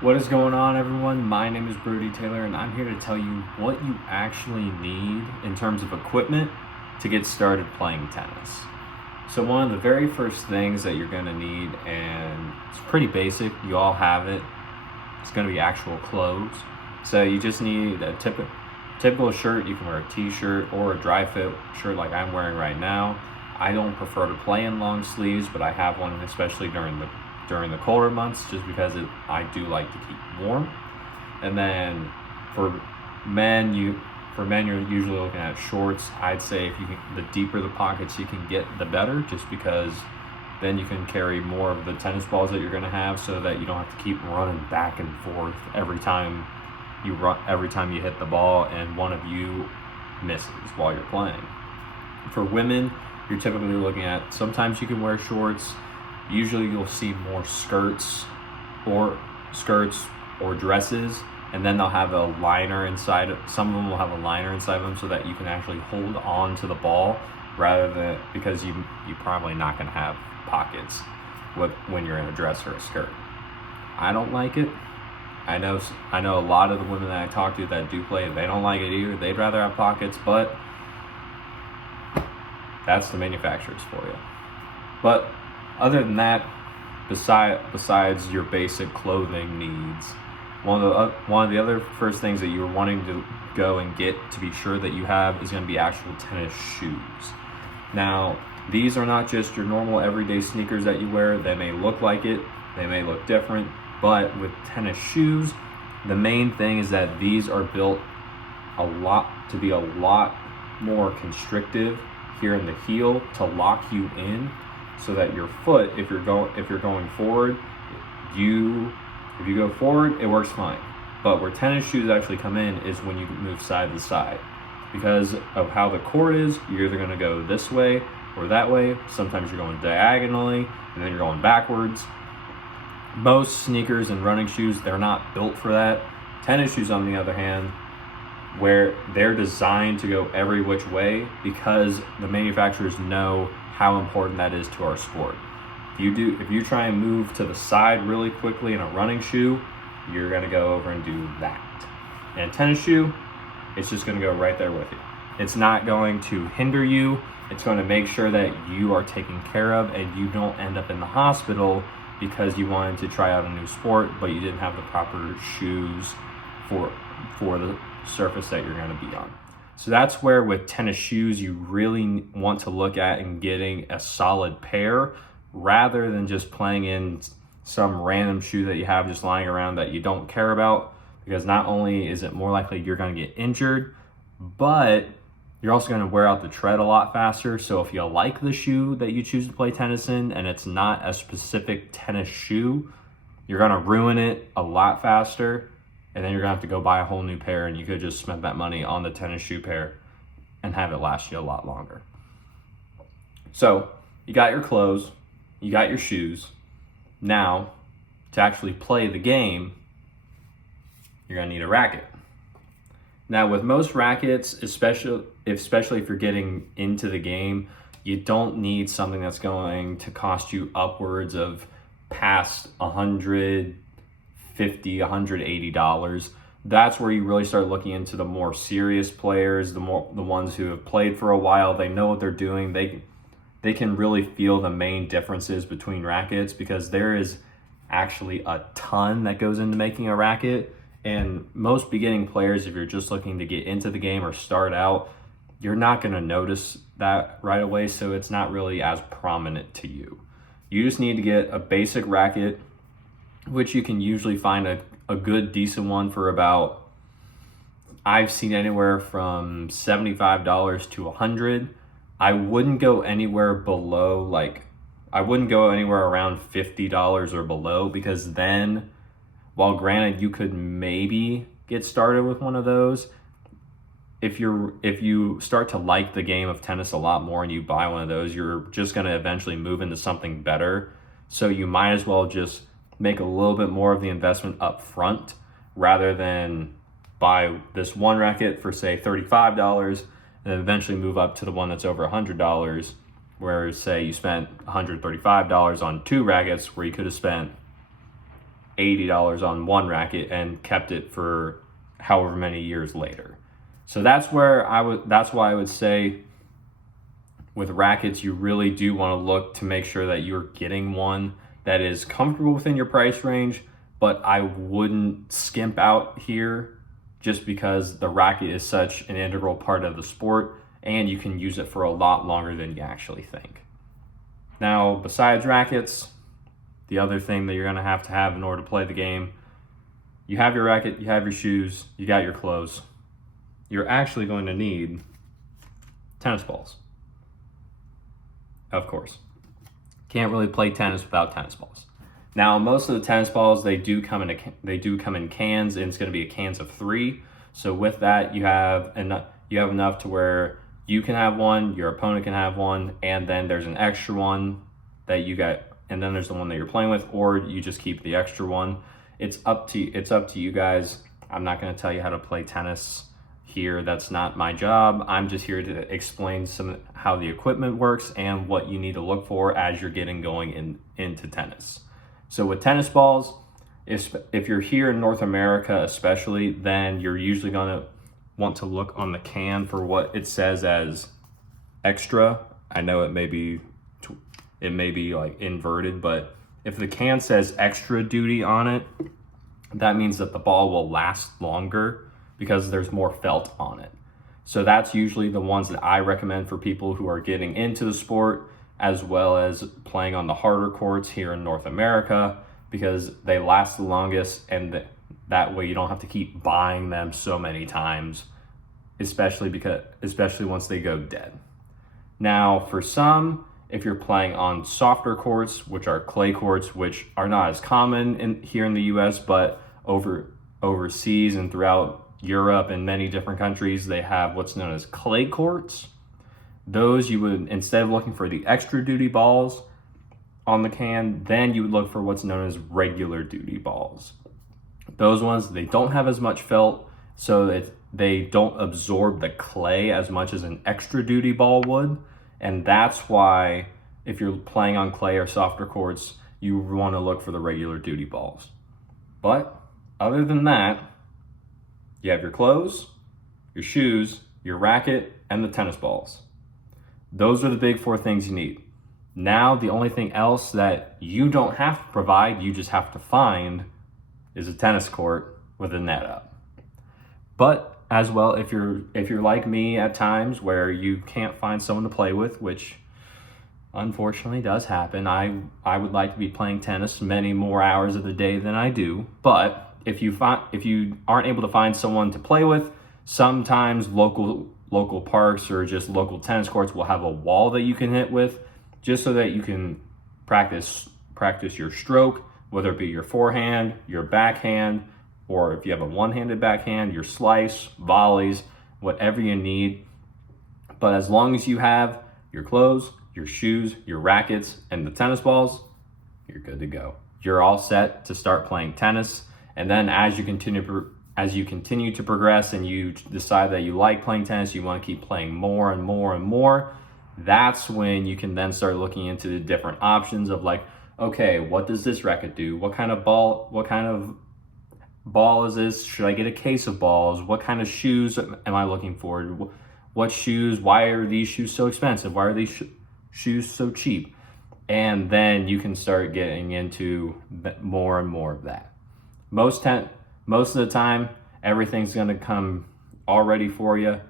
What is going on, everyone? My name is Brody Taylor, and I'm here to tell you what you actually need in terms of equipment to get started playing tennis. So, one of the very first things that you're going to need, and it's pretty basic, you all have it, it's going to be actual clothes. So, you just need a typical shirt. You can wear a t shirt or a dry fit shirt like I'm wearing right now. I don't prefer to play in long sleeves, but I have one, especially during the colder months, just because I do like to keep warm. And then for men, you're usually looking at shorts. I'd say if you can, the deeper the pockets you can get, the better, just because then you can carry more of the tennis balls that you're going to have, so that you don't have to keep running back and forth every time you hit the ball and one of you misses while you're playing. For women, you're typically looking at, sometimes you can wear shorts. Usually you'll see more or dresses, and then they'll have a liner inside. Some of them will have a liner inside them so that you can actually hold on to the ball, rather than, because you're probably not going to have pockets when you're in a dress or a skirt. I don't like it. I know a lot of the women that I talk to that do play, they don't like it either. They'd rather have pockets, but that's the manufacturers for you. But other than that, besides your basic clothing needs, one of the other first things that you're wanting to go and get to be sure that you have is going to be actual tennis shoes. Now, these are not just your normal everyday sneakers that you wear. They may look like it, they may look different, but with tennis shoes, the main thing is that these are built to be a lot more constrictive here in the heel to lock you in, so that your foot, if you're going forward, if you go forward, it works fine. But where tennis shoes actually come in is when you move side to side. Because of how the court is, you're either going to go this way or that way. Sometimes you're going diagonally, and then you're going backwards. Most sneakers and running shoes, they're not built for that. Tennis shoes, on the other hand, where they're designed to go every which way, because the manufacturers know how important that is to our sport. If you try and move to the side really quickly in a running shoe, you're going to go over and do that. And a tennis shoe, it's just going to go right there with you. It's not going to hinder you. It's going to make sure that you are taken care of and you don't end up in the hospital because you wanted to try out a new sport, but you didn't have the proper shoes for the surface that you're going to be on. So that's where, with tennis shoes, you really want to look at and getting a solid pair, rather than just playing in some random shoe that you have just lying around that you don't care about, because not only is it more likely you're going to get injured, but you're also going to wear out the tread a lot faster. So if you like the shoe that you choose to play tennis in and it's not a specific tennis shoe, you're going to ruin it a lot faster. And then you're going to have to go buy a whole new pair, and you could just spend that money on the tennis shoe pair and have it last you a lot longer. So you got your clothes, you got your shoes. Now, to actually play the game, you're going to need a racket. Now, with most rackets, especially if you're getting into the game, you don't need something that's going to cost you upwards of past $150, $180. That's where you really start looking into the more serious players, the ones who have played for a while. They know what they're doing. They can really feel the main differences between rackets, because there is actually a ton that goes into making a racket. And most beginning players, if you're just looking to get into the game or start out, you're not going to notice that right away, so it's not really as prominent to you. You just need to get a basic racket, which you can usually find a good, decent one for about, I've seen anywhere from $75 to $100. I wouldn't go anywhere around $50 or below, because then, while granted you could maybe get started with one of those, if you start to like the game of tennis a lot more and you buy one of those, you're just going to eventually move into something better. So you might as well just make a little bit more of the investment up front, rather than buy this one racket for, say, $35 and then eventually move up to the one that's over $100, where, say, you spent $135 on two rackets where you could have spent $80 on one racket and kept it for however many years later. So that's why I would say with rackets, you really do want to look to make sure that you're getting one that is comfortable within your price range, but I wouldn't skimp out here just because the racket is such an integral part of the sport and you can use it for a lot longer than you actually think. Now, besides rackets, the other thing that you're going to have in order to play the game, you have your racket, you have your shoes, you got your clothes. You're actually going to need tennis balls. Of course. Can't really play tennis without tennis balls. Now, most of the tennis balls, they do come in cans, and it's going to be cans of 3. So with that, you have enough to where you can have one, your opponent can have one, and then there's an extra one that you got, and then there's the one that you're playing with, or you just keep the extra one. It's up to you guys. I'm not going to tell you how to play tennis here. That's not my job. I'm just here to explain how the equipment works and what you need to look for as you're getting going into tennis. So with tennis balls, if you're here in North America especially, then you're usually going to want to look on the can for what it says as extra. I know it may be like inverted, but if the can says extra duty on it, that means that the ball will last longer because there's more felt on it. So that's usually the ones that I recommend for people who are getting into the sport, as well as playing on the harder courts here in North America, because they last the longest, and that way you don't have to keep buying them so many times, especially once they go dead. Now, for some, if you're playing on softer courts, which are clay courts, which are not as common here in the US, but overseas and throughout Europe and many different countries, they have what's known as clay courts. Those you would, instead of looking for the extra duty balls on the can, then you would look for what's known as regular duty balls. Those ones, they don't have as much felt, so that they don't absorb the clay as much as an extra duty ball would. And that's why if you're playing on clay or softer courts, you want to look for the regular duty balls. But other than that, you have your clothes, your shoes, your racket, and the tennis balls. Those are the big 4 things you need. Now, the only thing else that you don't have to provide, you just have to find, is a tennis court with a net up. But as well, if you're like me at times where you can't find someone to play with, which unfortunately does happen, I would like to be playing tennis many more hours of the day than I do. But if you aren't able to find someone to play with, sometimes local parks or just local tennis courts will have a wall that you can hit with, just so that you can practice your stroke, whether it be your forehand, your backhand, or if you have a one-handed backhand, your slice, volleys, whatever you need. But as long as you have your clothes, your shoes, your rackets, and the tennis balls, you're good to go. You're all set to start playing tennis. And then as you continue to progress and you decide that you like playing tennis, you want to keep playing more and more and more, that's when you can then start looking into the different options of like, okay, what does this racket do? What kind of ball is this? Should I get a case of balls? What kind of shoes am I looking for? What shoes? Why are these shoes so expensive? Why are these shoes so cheap? And then you can start getting into more and more of that. Most of the time, everything's going to come already for you.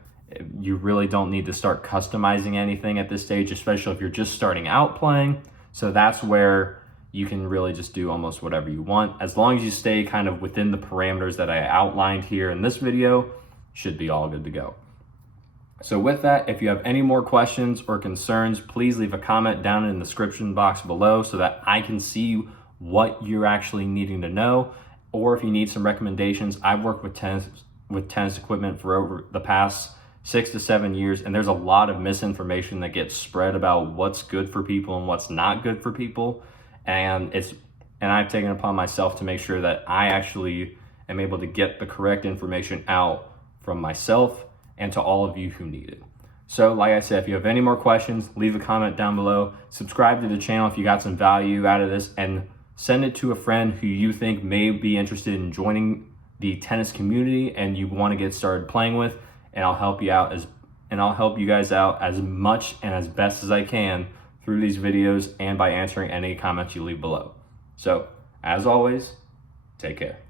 You really don't need to start customizing anything at this stage, especially if you're just starting out playing. So that's where you can really just do almost whatever you want. As long as you stay kind of within the parameters that I outlined here in this video, should be all good to go. So with that, if you have any more questions or concerns, please leave a comment down in the description box below so that I can see what you're actually needing to know. Or if you need some recommendations, I've worked with tennis equipment for over the past 6 to 7 years, and there's a lot of misinformation that gets spread about what's good for people and what's not good for people. And I've taken it upon myself to make sure that I actually am able to get the correct information out from myself and to all of you who need it. So like I said, if you have any more questions, leave a comment down below. Subscribe to the channel if you got some value out of this, and Send it to a friend who you think may be interested in joining the tennis community and you want to get started playing with, and I'll help you guys out as much and as best as I can through these videos and by answering any comments you leave below. So, as always, take care.